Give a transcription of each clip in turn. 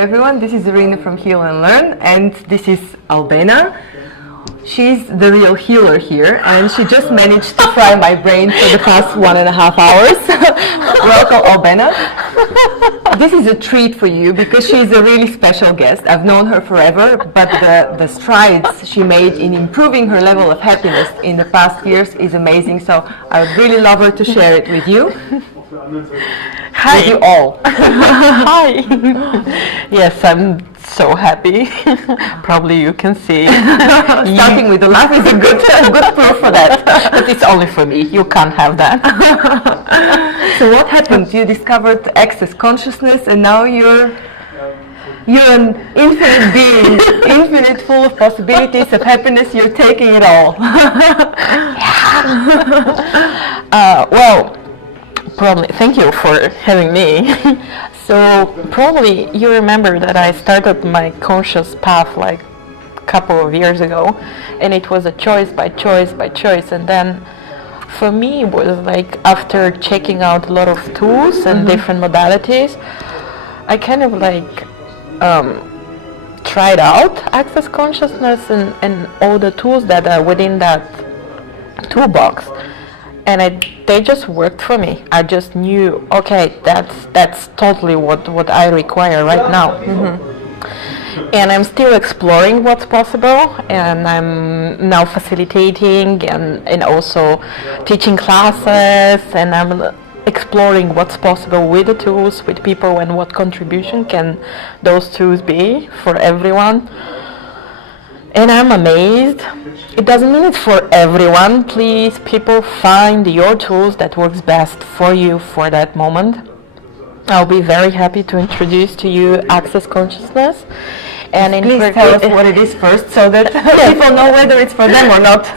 everyone, this is Irina from Healnlearn, and this is Albena. She's the real healer here, and she just managed to fry my brain for the past 1.5 hours. Welcome, Albena. This is a treat for you because she's a really special guest. I've known her forever, but the strides she made in improving her level of happiness in the past years is amazing, so I would really love her to share it with you. Hi. With you all. Hi. Yes, I'm so happy. Probably you can see. Starting with the laugh is a good proof for that. But it's only for me. You can't have that. So what happened? You discovered access consciousness, and now you're an infinite being, infinite, full of possibilities of happiness. You're taking it all. Well, probably, thank you for having me. So probably you remember that I started my conscious path like a couple of years ago, and it was a choice by choice by choice. And then for me it was like after checking out a lot of tools and different modalities, I kind of like tried out access consciousness and all the tools that are within that toolbox. And they just worked for me. I just knew, okay, that's totally what I require right now. And I'm still exploring what's possible, and I'm now facilitating and also teaching classes, and I'm exploring what's possible with the tools, with people, and what contribution can those tools be for everyone. And I'm amazed. It doesn't mean it's for everyone. Please, people, find your tools that works best for you for that moment. I'll be very happy to introduce to you access consciousness. And please tell us what it is first, so that people know whether it's for them or not.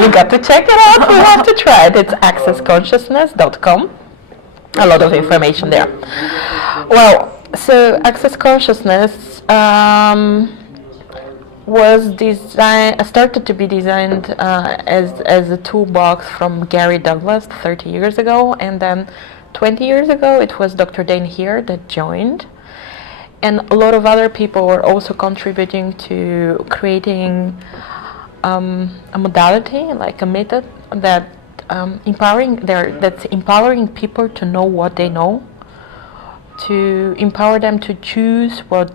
You got to check it out. You have to try it. It's accessconsciousness.com. A lot of information there. Well, so access consciousness started to be designed as a toolbox from Gary Douglas 30 years ago, and then 20 years ago it was Dr. Dane here that joined, and a lot of other people were also contributing to creating a modality, like a method that that's empowering people to know what they know, to empower them to choose what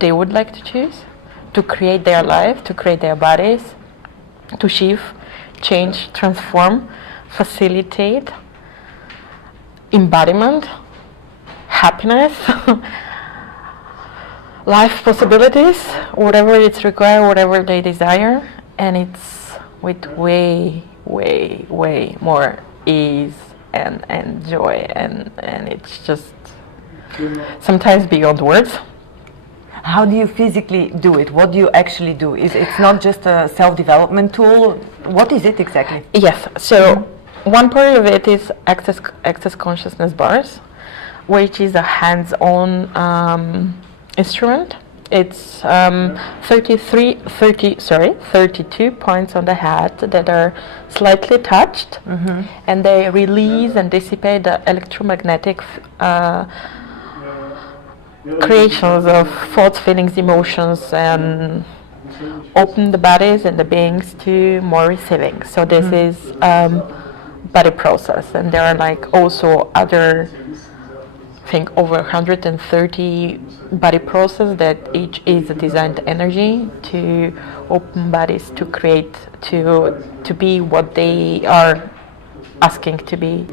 they would like to choose, to create their life, to create their bodies, to shift, change, transform, facilitate, embodiment, happiness, life possibilities, whatever it's required, whatever they desire, and it's with way, way, way more ease and joy, and it's just sometimes beyond words. How do you physically do it? What do you actually do? It's not just a self-development tool. What is it exactly? Yes, so one part of it is access consciousness bars, which is a hands-on instrument. It's 32 points on the head that are slightly touched, and they release and dissipate the electromagnetic creations of thoughts, feelings, emotions, and open the bodies and the beings to more receiving. So this is body process, and there are like also other, I think over 130 body process that each is a designed energy to open bodies to create, to be what they are asking to be.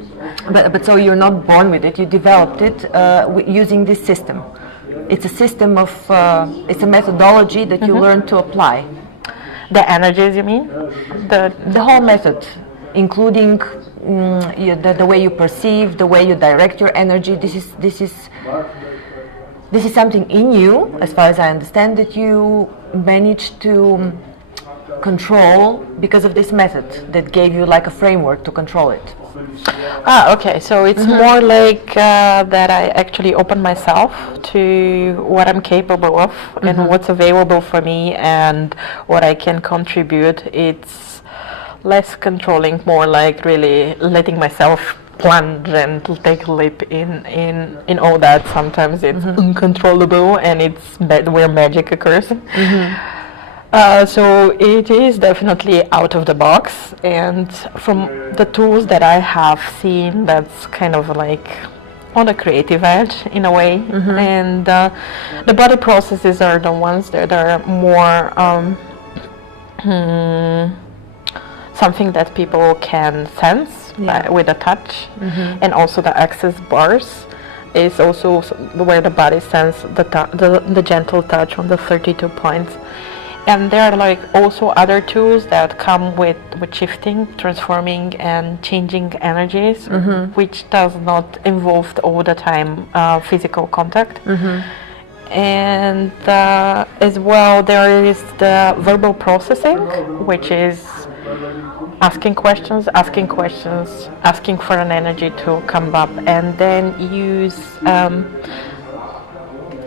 But so you're not born with it, you developed it using this system. It's a system of, it's a methodology that you learn to apply. The energies, you mean? The whole method, including the way you perceive, the way you direct your energy. This is something in you, as far as I understand, that you managed to control because of this method that gave you like a framework to control it. Okay, so it's more like that I actually open myself to what I'm capable of and what's available for me and what I can contribute. It's less controlling, more like really letting myself plunge and to take a leap in all that. Sometimes it's uncontrollable and where magic occurs. So it is definitely out of the box, and from the tools that I have seen, that's kind of like on the creative edge in a way. And the body processes are the ones that are more something that people can sense with a touch, and also the access bars is also where the body sense the gentle touch on the 32 points. And there are like also other tools that come with shifting, transforming and changing energies, which does not involve all the time physical contact. And as well there is the verbal processing, which is asking questions, asking for an energy to come up, and then use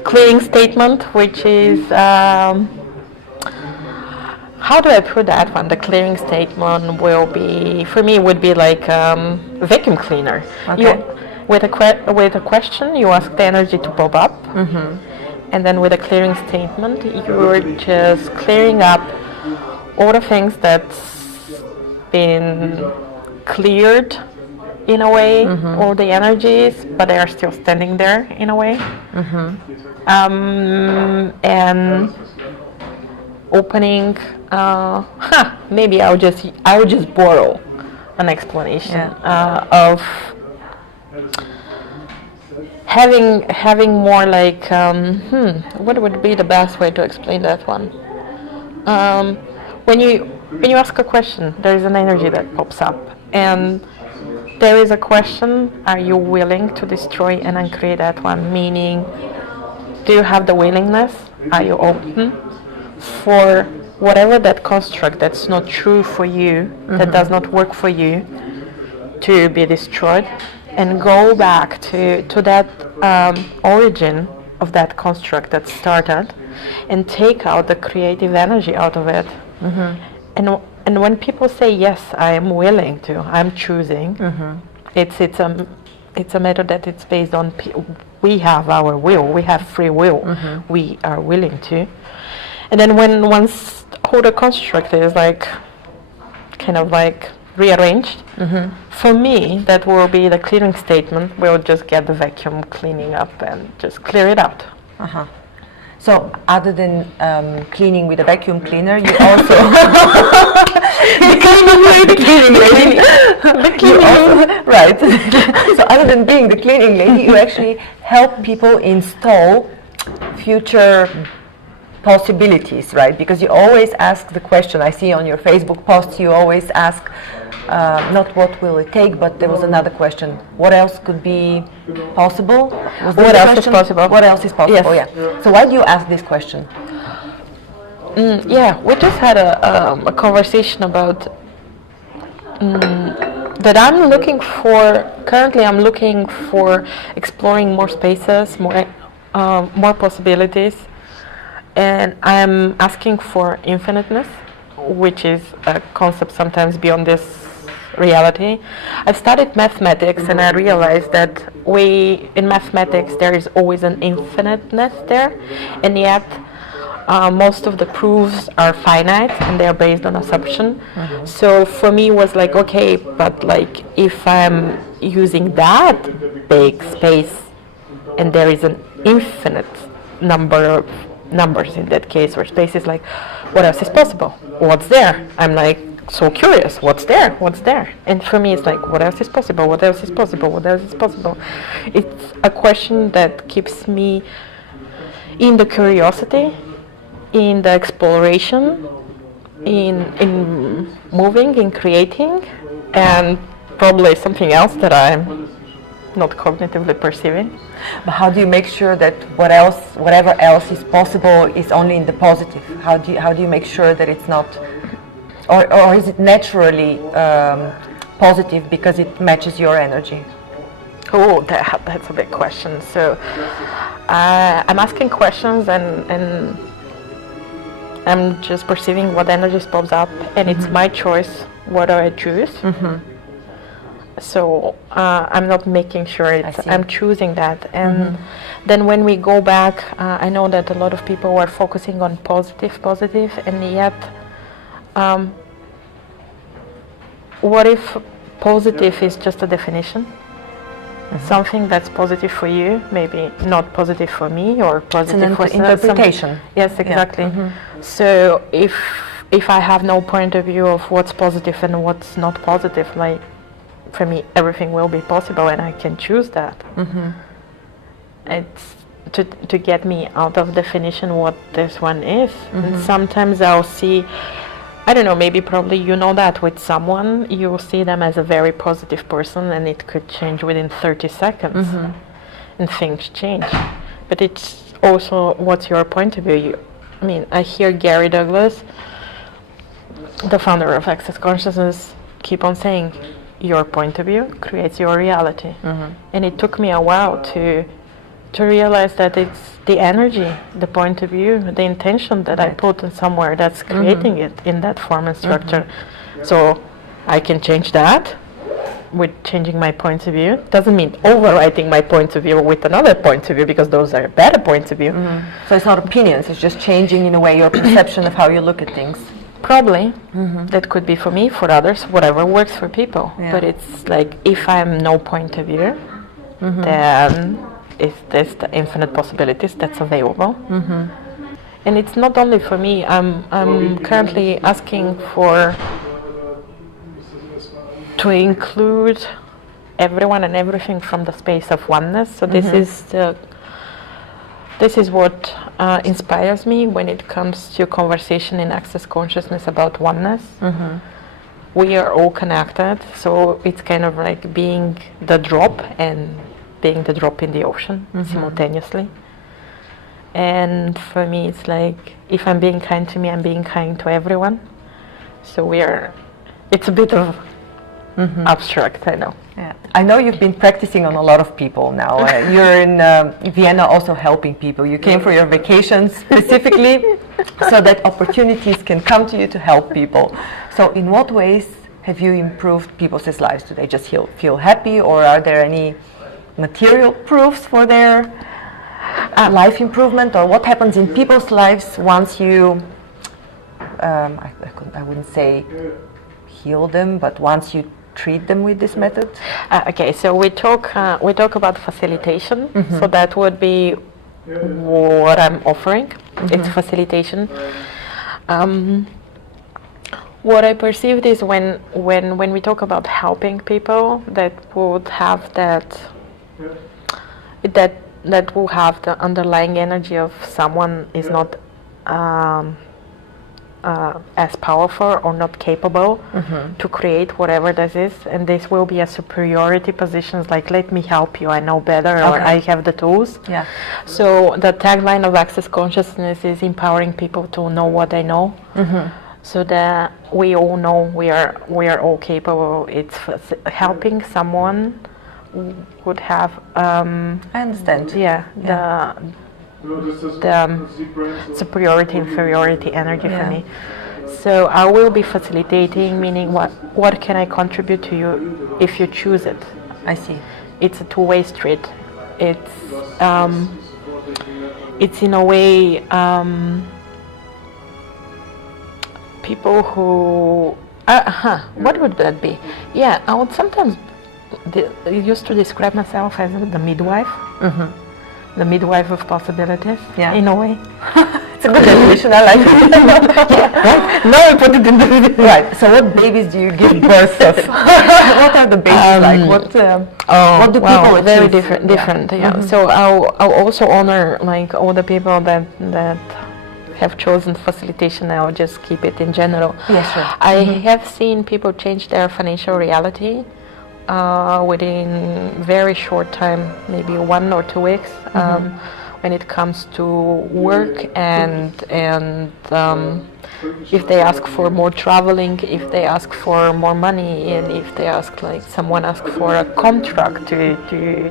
clearing statement, which is how do I put that one? The clearing statement will be, for me, would be like vacuum cleaner. Okay. With a question, you ask the energy to pop up, and then with a clearing statement, you're just clearing up all the things that's been cleared in a way, all the energies, but they are still standing there in a way, and opening. Maybe I would just borrow an explanation of having more like what would be the best way to explain that one? When you ask a question, there is an energy that pops up, and there is a question: are you willing to destroy and uncreate that one? Meaning, do you have the willingness? Are you open for whatever that construct that's not true for you, that does not work for you, to be destroyed, and go back to that origin of that construct that started, and take out the creative energy out of it. And when people say yes, I am willing to, I'm choosing, it's a method that it's based on we have our will, we have free will, we are willing to. And then once all the construct is like kind of like rearranged, for me that will be the clearing statement. We'll just get the vacuum cleaning up and just clear it out. So other than cleaning with a vacuum cleaner, you also right. So other than being the cleaning lady, you actually help people install future possibilities, right? Because you always ask the question. I see on your Facebook posts you always ask not what will it take, but there was another question: what else could be possible? What else is possible? What else is possible? Yes. Yeah. So why do you ask this question? We just had a conversation about that I'm looking for. Currently, I'm looking for exploring more spaces, more possibilities. And I'm asking for infiniteness, which is a concept sometimes beyond this reality. I've studied mathematics, and I realized that in mathematics there is always an infiniteness there, and yet most of the proofs are finite and they are based on assumption. So for me it was like, okay, but like if I'm using that big space and there is an infinite number of numbers in that case, or spaces, like what else is possible? What's there? I'm like so curious. What's there? And for me it's like, what else is possible? What else is possible? What else is possible? It's a question that keeps me in the curiosity, in the exploration, in moving, in creating, and probably something else that I'm not cognitively perceiving. But how do you make sure that whatever else is possible is only in the positive? How do you make sure that it's not, or is it naturally positive because it matches your energy? Oh, that's a big question. So I'm asking questions and I'm just perceiving what energies pops up, and it's my choice what do I choose. So I'm not making sure see. I'm choosing that. And then when we go back, I know that a lot of people are focusing on positive, and yet what if positive is just a definition? Something that's positive for you, maybe not positive for me, or positive for interpretation. Yes, exactly. So if I have no point of view of what's positive and what's not positive, like for me everything will be possible and I can choose that. It's to get me out of definition what this one is. And sometimes I'll see, I don't know, maybe probably you know that with someone, you see them as a very positive person and it could change within 30 seconds and things change. But it's also what's your point of view. I mean, I hear Gary Douglas, the founder of Access Consciousness, keep on saying your point of view creates your reality. And it took me a while to realize that it's the energy, the point of view, the intention that I put in somewhere that's creating it in that form and structure. So I can change that with changing my point of view. Doesn't mean overwriting my point of view with another point of view, because those are better points of view. So it's not opinions, it's just changing in a way your perception of how you look at things. Probably. That could be for me, for others, whatever works for people. But it's like, if I have no point of view, then is this the infinite possibilities that's available. And it's not only for me. I'm currently asking to include everyone and everything from the space of oneness. So this is what inspires me when it comes to conversation in Access Consciousness about oneness. We are all connected, so it's kind of like being the drop and being the drop in the ocean simultaneously. And for me, it's like, if I'm being kind to me, I'm being kind to everyone. So it's a bit of abstract, I know. Yeah. I know you've been practicing on a lot of people now. You're in Vienna also helping people. You came for your vacations specifically so that opportunities can come to you to help people. So in what ways have you improved people's lives? Do they just feel happy, or are there any material proofs for their life improvement, or what happens in people's lives once you, I wouldn't say heal them, but once you treat them with this method? Okay, so we talk about facilitation. So that would be what I'm offering. It's facilitation. What I perceived is when we talk about helping people, that would have that will have the underlying energy of someone is not as powerful or not capable to create whatever this is, and this will be a superiority positions, like, let me help you, I know better, or I have the tools. So the tagline of Access Consciousness is empowering people to know what they know. So that we all know we are all capable. It's helping someone would have I understand. The superiority, inferiority energy for me. So I will be facilitating, meaning what can I contribute to you if you choose it. I see. It's a two-way street. It's in a way people who what would that be? Yeah, I would sometimes used to describe myself as the midwife. The midwife of possibilities, in a way. It's a good definition, I like it. Right? Now I put it in the right. So what babies do you give birth of? What are the babies like? What do people achieve? Very different. So I'll also honor like all the people that have chosen facilitation. I'll just keep it in general. Yeah, sure. I have seen people change their financial reality within very short time, maybe 1 or 2 weeks, when it comes to work and if they ask for more traveling, if they ask for more money, and if they ask, like someone asked for a contract to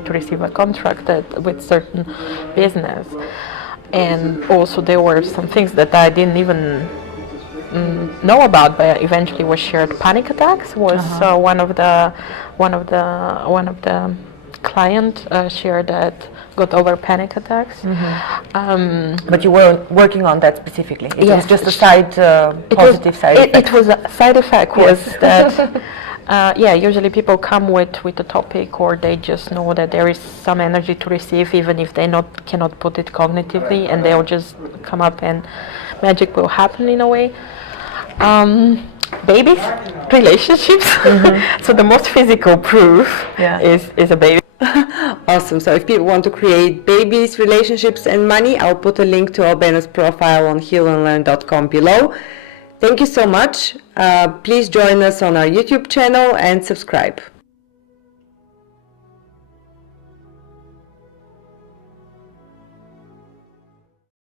receive a contract with certain business. And also there were some things that I didn't even know about, but eventually was shared. Panic attacks was one of the client shared that got over panic attacks. But you weren't working on that specifically. It Yes. was just a side positive side effect. It was a side effect was that usually people come with a topic, or they just know that there is some energy to receive, even if they cannot put it cognitively, and they'll just come up and magic will happen in a way. Babies, relationships. So the most physical proof is a baby. Awesome. So if people want to create babies, relationships, and money, I'll put a link to Albena's profile on healnlearn.com below. Thank you so much. Please join us on our YouTube channel and subscribe.